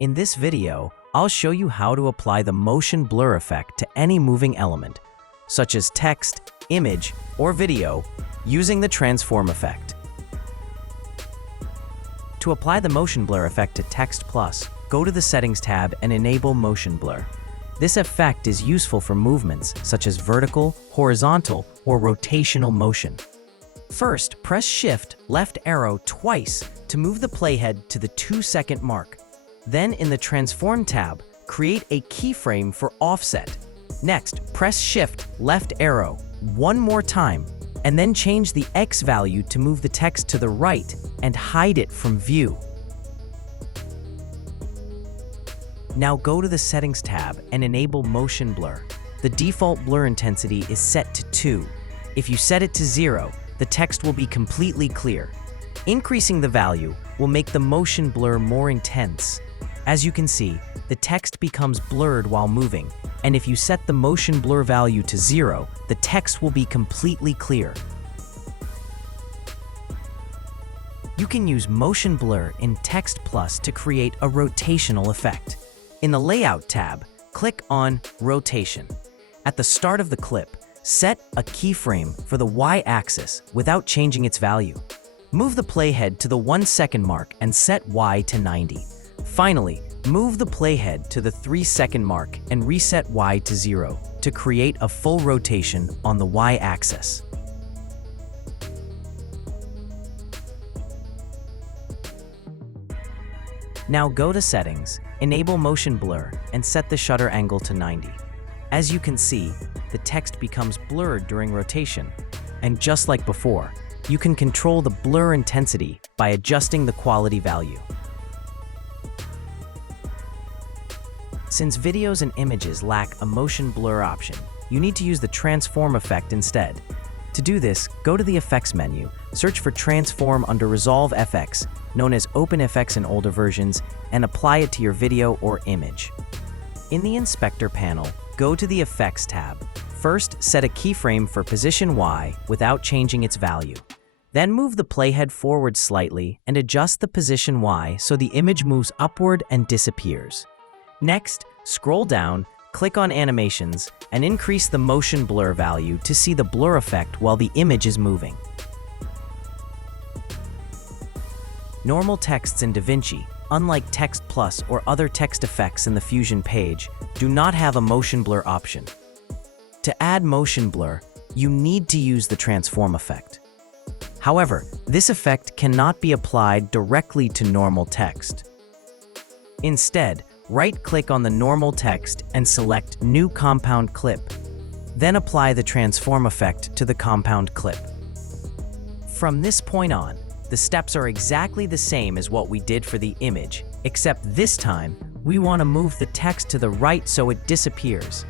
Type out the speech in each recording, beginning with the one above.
In this video, I'll show you how to apply the motion blur effect to any moving element, such as text, image, or video, using the transform effect. To apply the motion blur effect to Text Plus, go to the Settings tab and enable Motion Blur. This effect is useful for movements such as vertical, horizontal, or rotational motion. First, press Shift left arrow twice to move the playhead to the 2-second mark. Then in the Transform tab, create a keyframe for offset. Next, press Shift left arrow one more time, and then change the X value to move the text to the right and hide it from view. Now go to the Settings tab and enable Motion Blur. The default blur intensity is set to 2. If you set it to 0, the text will be completely clear. Increasing the value will make the motion blur more intense. As you can see, the text becomes blurred while moving, and if you set the motion blur value to 0, the text will be completely clear. You can use motion blur in Text Plus to create a rotational effect. In the Layout tab, click on Rotation. At the start of the clip, set a keyframe for the Y-axis without changing its value. Move the playhead to the 1-second mark and set Y to 90. Finally, move the playhead to the 3-second mark and reset Y to 0 to create a full rotation on the Y-axis. Now go to Settings, enable Motion Blur, and set the shutter angle to 90. As you can see, the text becomes blurred during rotation, and just like before, you can control the blur intensity by adjusting the quality value. Since videos and images lack a motion blur option, you need to use the transform effect instead. To do this, go to the Effects menu, search for Transform under Resolve FX, known as OpenFX in older versions, and apply it to your video or image. In the Inspector panel, go to the Effects tab. First, set a keyframe for position Y without changing its value. Then move the playhead forward slightly and adjust the position Y so the image moves upward and disappears. Next, scroll down, click on Animations, and increase the motion blur value to see the blur effect while the image is moving. Normal texts in DaVinci, unlike Text Plus or other text effects in the Fusion page, do not have a motion blur option. To add motion blur, you need to use the transform effect. However, this effect cannot be applied directly to normal text. Instead, right-click on the normal text and select New Compound Clip. Then apply the transform effect to the compound clip. From this point on, the steps are exactly the same as what we did for the image, except this time, we want to move the text to the right so it disappears.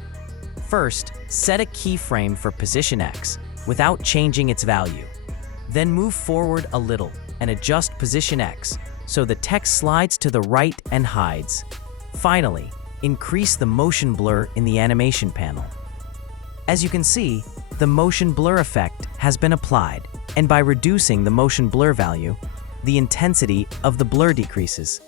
First, set a keyframe for position X without changing its value. Then move forward a little and adjust position X so the text slides to the right and hides. Finally, increase the motion blur in the animation panel. As you can see, the motion blur effect has been applied, and by reducing the motion blur value, the intensity of the blur decreases.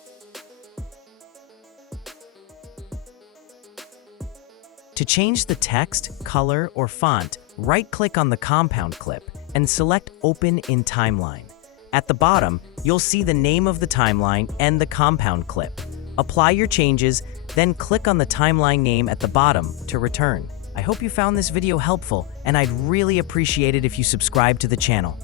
To change the text, color, or font, right-click on the compound clip and select Open in Timeline. At the bottom, you'll see the name of the timeline and the compound clip. Apply your changes, then click on the timeline name at the bottom to return. I hope you found this video helpful, and I'd really appreciate it if you subscribe to the channel.